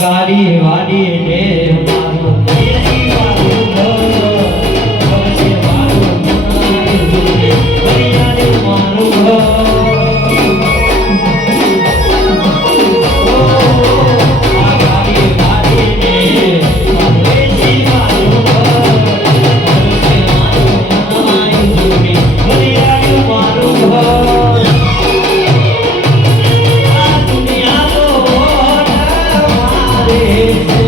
ગાડી વાડી ને day.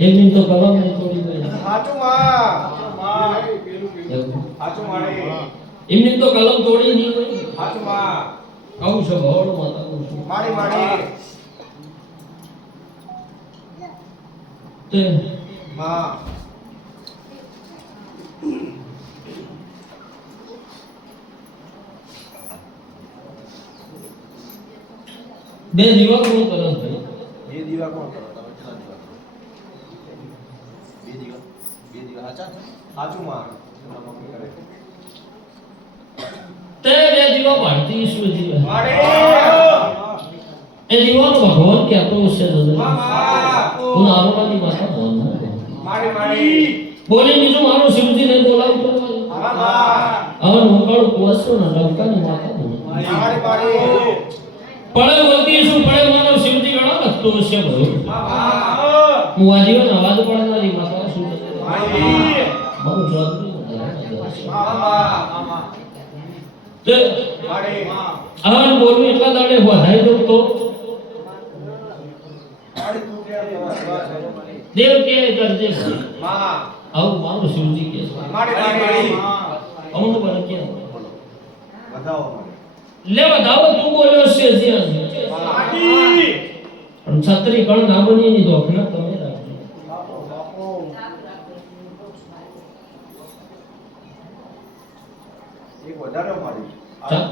એક મિનિટ તો કરવા મને થોડી વાર સાચું માં સાચું માડે એમની તો કલમ તોડી નહીં હોય. સાચું માં કહું છું ભવળમાં કહું છું. માડે માડે માં બે દીવા કોણ કરો ભાઈ બે દીવા કોણ કરો તમે કેટલા દીવા કરો બે દીવા બે દીવા આચા સાચું માં તે બે દીવા ભારતી ઈશ્વર જીવન એ દીવાનો ભગવાન કહેતો હશે. દાદા હું આરોપાની વાત માડી માડી બોલે બીજું મારું શિવજી ને બોલાવતો હવે મોકળ કોસો ને ડંકાની માતા બોલે માડી માડી પડે બોલતી શું પડે માનવ શિવજી ગણો લખતો હશે ભાઈ હું આજીવન અવાજ પડનારી માતા શું મારું. વધારે માડી આહન બોલવું એટલા દાડે દઉં તો? માડી તું કે દેવ કે કરજે ભાઈ. માં આવું મારું શિવજી કે છે માડી માડી અમને બને કે બતાવો મને લે વધાવો તું બોલ્યો છે જ્યાં માડી પણ છત્રી કણ ના બની ની દોખના તમે રાખજો એક વધારે મારી ચાલ.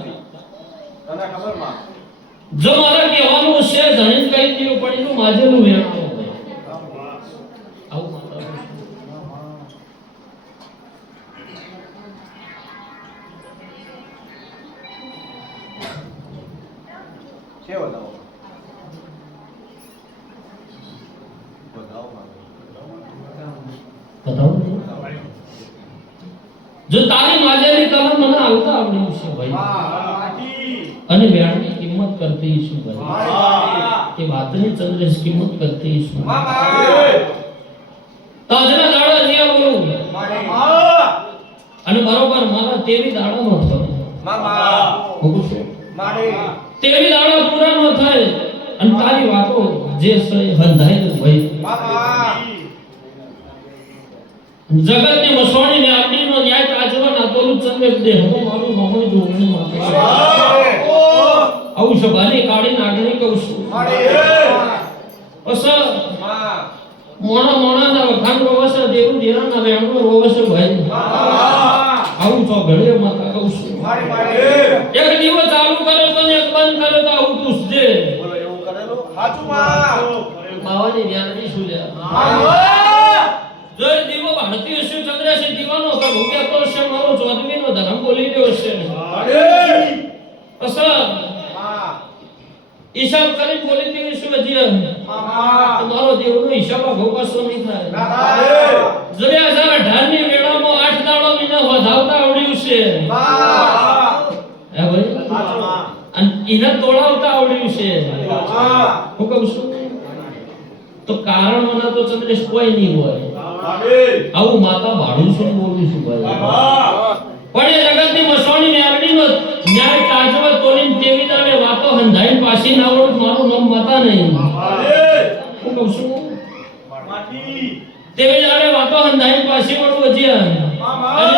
તને ખબરમાં જો મારા કહેવાનું છે ધણી કઈ દેવું તો માજેલું વેણો વાતની ચંદ્રેશ કિંમત કરતી છું માડી તો આજના દાડા જ્યાં બોલું અને બરોબર મારા તેવી દાડા નો થાય. હું તેવી દાડા પૂરા નો થાય. અને તારી વાતો જે છે એ બંધાય ને ભાઈ મામા જગતની મસવાણી ને ન્યાય તાજવા ના તો ચંદ્ર દે હું મારું મોહન જોગણી માથે આવું છે ભાલી કાઢી નાગણી કહું છું બસ મોણા મોણા ના વખાણ રોવશે દેવું દેરા ના વેણનો રોવશે ભાઈ આવું તો ઘડે માતા કહું છું એક દીવો ચાલુ કરે તો ને એક બંધ કરે તો આવું પૂછજે બોલો એવું કરેલું બાવાની વ્યારની શું લે? જો દીવો ભારતીય શિવ ચંદ્રશી દીવાનો કર હું કહેતો હશે મારો ચોદવીનો ધર્મ બોલી રહ્યો છે બસ હિસાબ કરીને બોલી દીધું શું હજી મારો દેવનો હિસાબ આ નહીં થાય. જરે હજાર અઢારની વેળામાં આઠ દાડો મહિના વધાવતા આવડ્યું છે. હે. ભાઈ. અને એને તોડાવતા આવડ્યું છે. હું. કહું છું તો કારણ મને તો ચંદ્રેશ કોઈ નહીં હોય. આવું માતા ભાડું છું બોલું? છું ભાઈ પણ એ જગતની મસોણી નો ન્યાય તાજવા તોલીન તેવી દાડે વાતો હંધાઈ પાછી ના આવડત મારું નામ માતા નહીં. હું કહું છું તેવી જાણે વાતો હંધાઈ પાછી વળું હજી અને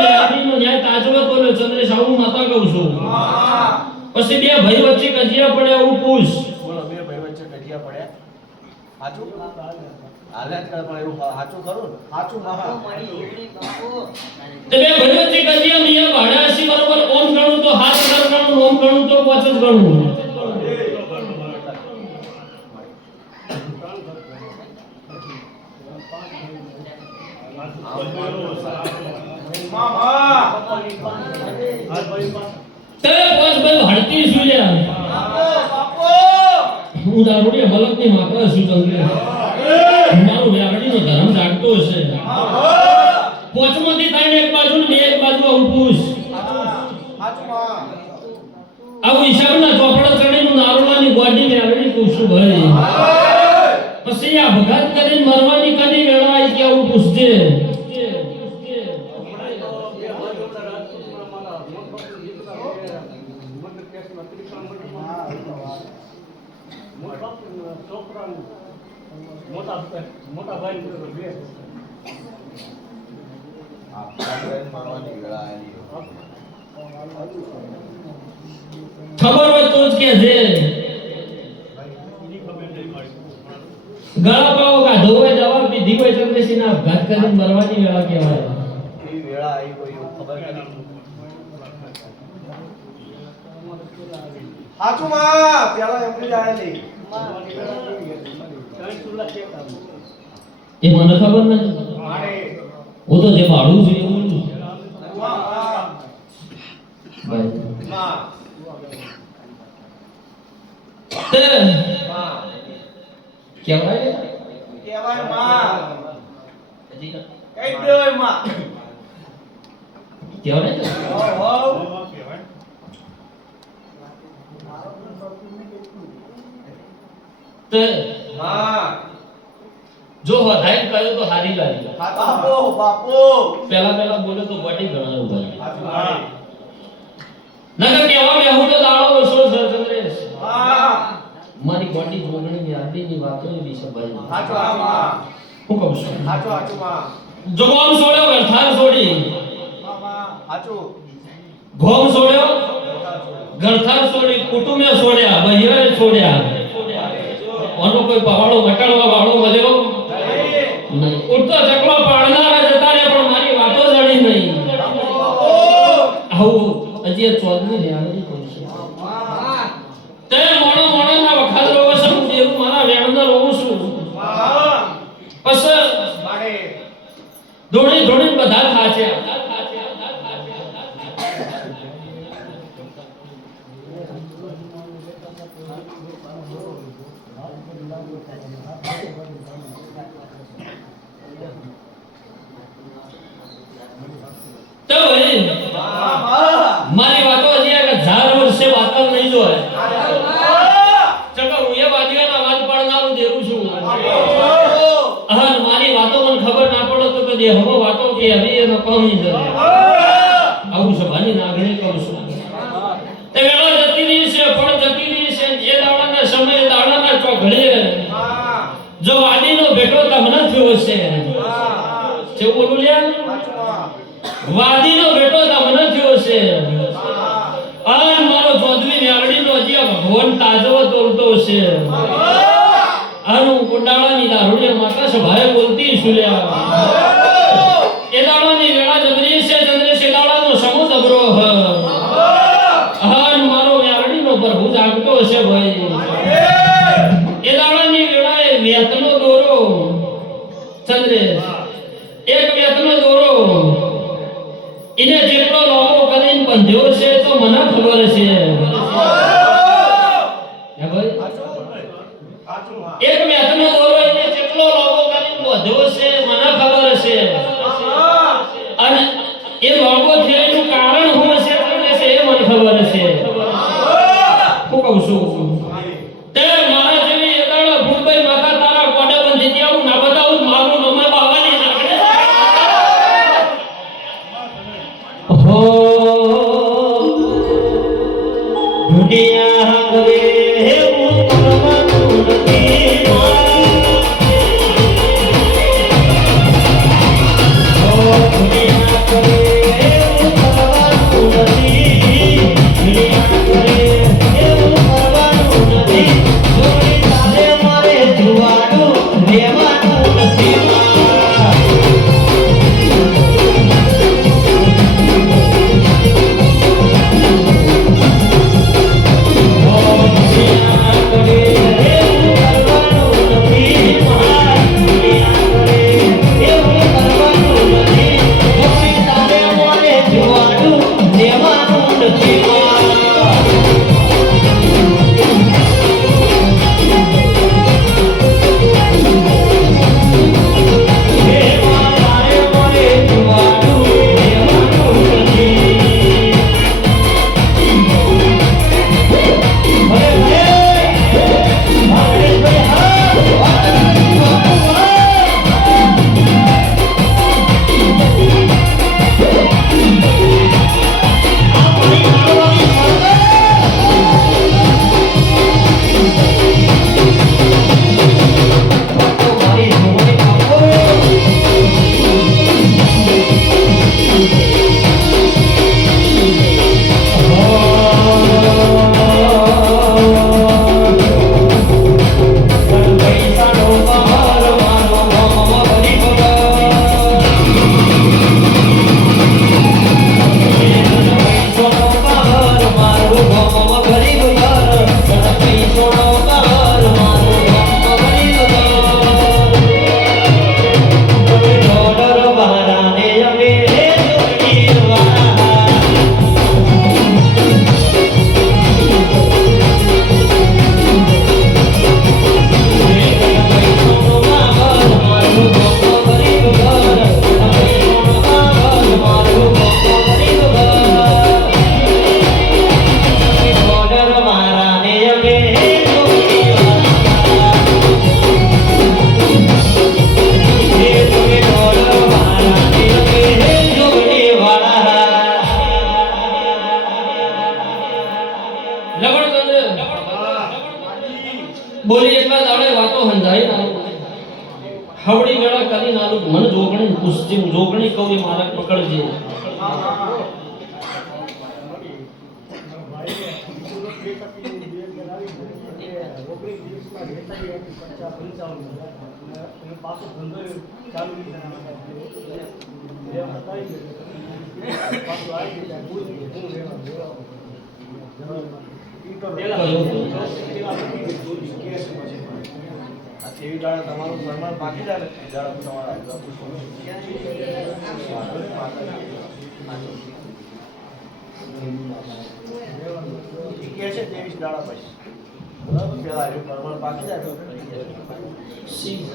ન્યારડીનો ન્યાય તાજવા તોલ્યો ચંદ્રેશ આવું માતા કહું છું. પછી બે ભાઈ વચ્ચે કજિયા પડે એવું પૂછ બોલો બે ભાઈ વચ્ચે કજિયા પડ્યા સાચું હાલ્યા જ કરે પણ એવું સાચું ખરું ને? સાચું મહા તે બરોબર? ઓમ ગણું હાથ ગણું ઓમ ગણું તો પાંચ જ ગણું તે પાંચ હડતી દારૂડી મલકની માતા છું ચંદ્ર. મારું વ્યાકરણીનો ધર્મ જાગતો હશે પોચમાંથી થઈને એક બાજુ ને એક બાજુ આવું પૂછ. આવું હિસાબના ચોપડા ચડીને નારોલાની ગોડી વ્યાકરણી પૂછું ભાઈ પછી આ ભગાત કરીને મરવાની કદી વેળા આવી કે આવું પૂછજે. આવેલી ખબર હોય તો જ કે જે ગળા પાવો કા ધોવે જવાબની હોય ચંદ્રસિંહ ના ઘાત કરીને મરવાની વેળા કહેવાય. એવી વેળા આવી કોઈ એવું ખબર નથી. હાચું માં પેલા એમની જ આયેલી એ મને ખબર નથી હું તો જે ભાડું છું એવું છું. કેવાય? કહેવાયમાં કઈ દેવાયમાં કહેવાય ને? હો હો. તે હા જો વધાઈ કહ્યું તો હારી લાગી. બાપો બાપો. પહેલા પહેલા બોલે તો બટી ગણાય ઊભા હાચું માં નગર કેવા મે હું તો દાડો ઓછો છે ચંદ્રેશમાં મારી ગોડી જોગણી ની આડીની વાતો ની વિશે ભાઈ હાચું હાચું માં હું કહું છું? હાચું હાચું માં જો ગોમ છોડ્યો ગરથાર છોડી. હાચો. ગોમ છોડ્યો ગરથાર છોડી કુટુંબે છોડ્યા ભાઈઓએ છોડ્યા. ઓનો કોઈ પહાડો ઘટાડવા વાળો મળ્યો નહીં ઉડતો ચકલો પાડનારા જતા રે પણ મારી વાતો જડી નહીં આવું હજી એ ચોદની ન્યાણી કહું છું તે મોણો મોણો ના વખાત રોવે છે હું દેવું મારા વેણનો રોવું છું પસ દોડી દોડી બધા થાચે મારી વાતો હજી એક હજાર વર્ષે વાતો નહીં જોય ચલો, હું એ વાત પાડનારું દેવું છું. હા મારી વાતો ખબર ના પડે તો હમો વાતો કે હવે એનો કમી જશે આવું છે ભાની નાગણી કહું છું. તે જતી રહી છે, પણ જતી રહી છે, એ દાડાના સમયે દાડાના ચોઘડીએ. જો વાડીનો ભેટો તમને થયો છે વાદીનો ભેટો તમને થયો છે. અને મારો જોધવી મેળડીનો જે ભગવાન તાજો તોલતો છે આનું કુંડાળાની દારૂડિયા માતા સભાએ બોલતી શું એ બંધ્યો છે તો મને ખબર છે. એક વેતનો દોરો એને જેટલો લાંબો કરીને બાંધ્યો છે, મને ખબર છે. અને એ લાંબો થયો એનું કારણ શું છે તમને છે એ મને ખબર છે. હું કહું છું. તે મારા જેવી એદાડો ભૂલભાઈ માતા તારા કોડે બંધી દે આવું ના બતાવું, મારું હો દુનિયા હવે હવડી વેળા કરી નાલું મન જોગણી પુસ્તિમ જોગણી કવિ મારા પકડજે. આ તેવી દાડે તમારું સન્માન બાકી જાય ને તમારા છે. ત્રેવીસ દાડા પછી. બરાબર? પેલા એનું પરમાણ બાકી જાય તો. સી.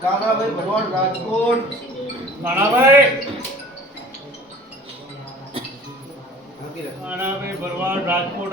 તમે ભગવાન રાજકોટ. બળી અણાવે ભરવાડ રાજકોટ